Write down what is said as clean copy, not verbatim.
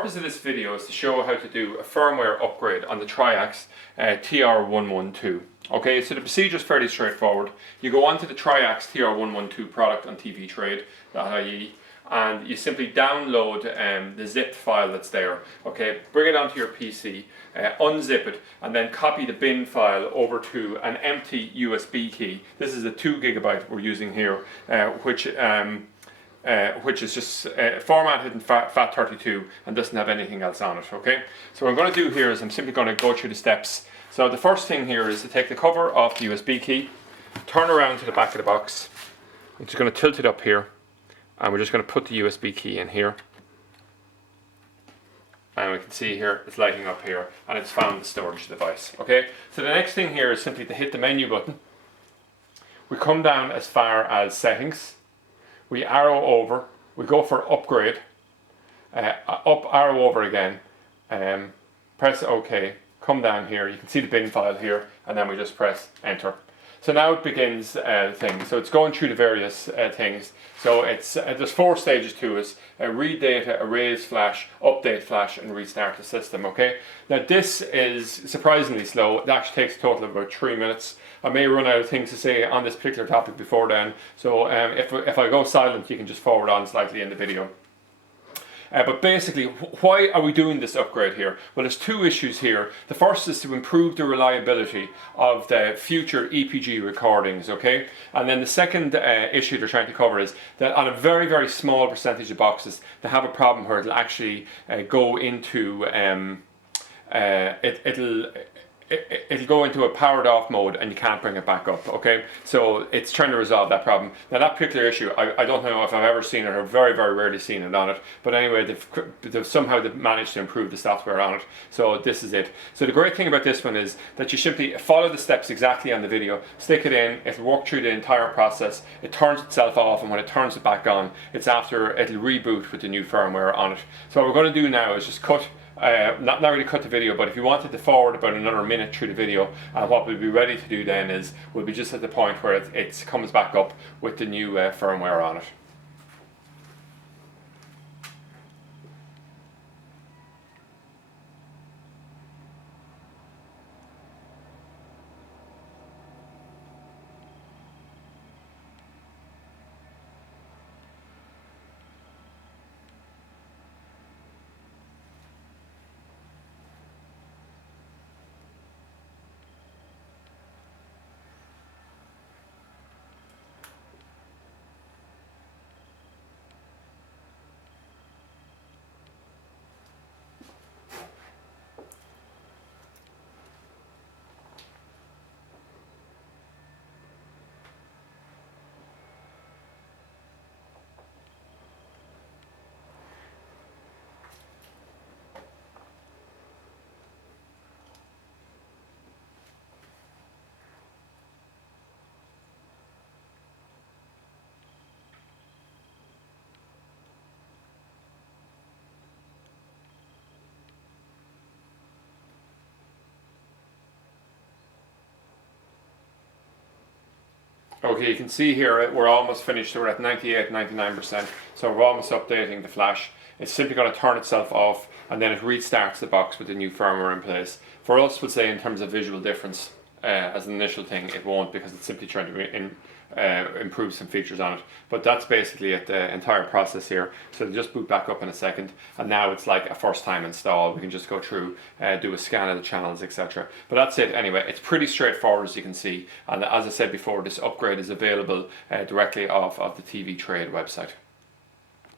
The purpose of this video is to show how to do a firmware upgrade on the Triax TR112. Okay, so the procedure is fairly straightforward. You go onto the Triax TR112 product on tvtrade.ie and you simply download the zipped file that's there. Okay, bring it onto your PC, unzip it, and then copy the bin file over to an empty USB key. This is a 2 GB we're using here, which is just formatted in FAT32 and doesn't have anything else on it. Okay, so what I'm going to do here is I'm simply going to go through the steps. So the first thing here is to take the cover off the USB key, turn around to the back of the box. I'm just going to tilt it up here, and we're just going to put the USB key in here. And we can see here it's lighting up here, and it's found the storage device. Okay, so the next thing here is simply to hit the menu button. We come down as far as settings. We arrow over, we go for upgrade, up arrow over again, press OK, come down here, you can see the bin file here, and then we just press enter. So now it begins the thing. So it's going through the various things. So it's there's 4 stages to it: read data, erase flash, update flash, and restart the system. Okay. Now this is surprisingly slow. It actually takes a total of about 3 minutes. I may run out of things to say on this particular topic before then. So if I go silent, you can just forward on slightly in the video. But basically, why are we doing this upgrade here? Well, there's 2 issues here. The first is to improve the reliability of the future EPG recordings, okay? And then the second issue they're trying to cover is that on a very, very small percentage of boxes, they have a problem where it'll actually go into, it'll go into a powered off mode and you can't bring it back up, okay? So it's trying to resolve that problem. Now that particular issue, I don't know if I've ever seen it or very, very rarely seen it on it, but anyway, they've somehow managed to improve the software on it. So this is it. So the great thing about this one is that you simply follow the steps exactly on the video, stick it in, it'll work through the entire process, it turns itself off, and when it turns it back on, it'll reboot with the new firmware on it. So what we're going to do now is just cut, not really cut the video, but if you wanted to forward about another minute through the video, what we'll be ready to do then is we'll be just at the point where it comes back up with the new firmware on it. Okay, you can see here we're almost finished. We're at 98-99%. So we're almost updating the flash. It's simply going to turn itself off, and then it restarts the box with the new firmware in place. For us, we'll say in terms of visual difference, as an initial thing, it won't, because it's simply trying to improve some features on it. But that's basically it, the entire process here. So it'll just boot back up in a second, and now it's like a first time install. We can just go through, do a scan of the channels, etc. But that's it anyway. It's pretty straightforward, as you can see, and as I said before, this upgrade is available directly off of the TV Trade website.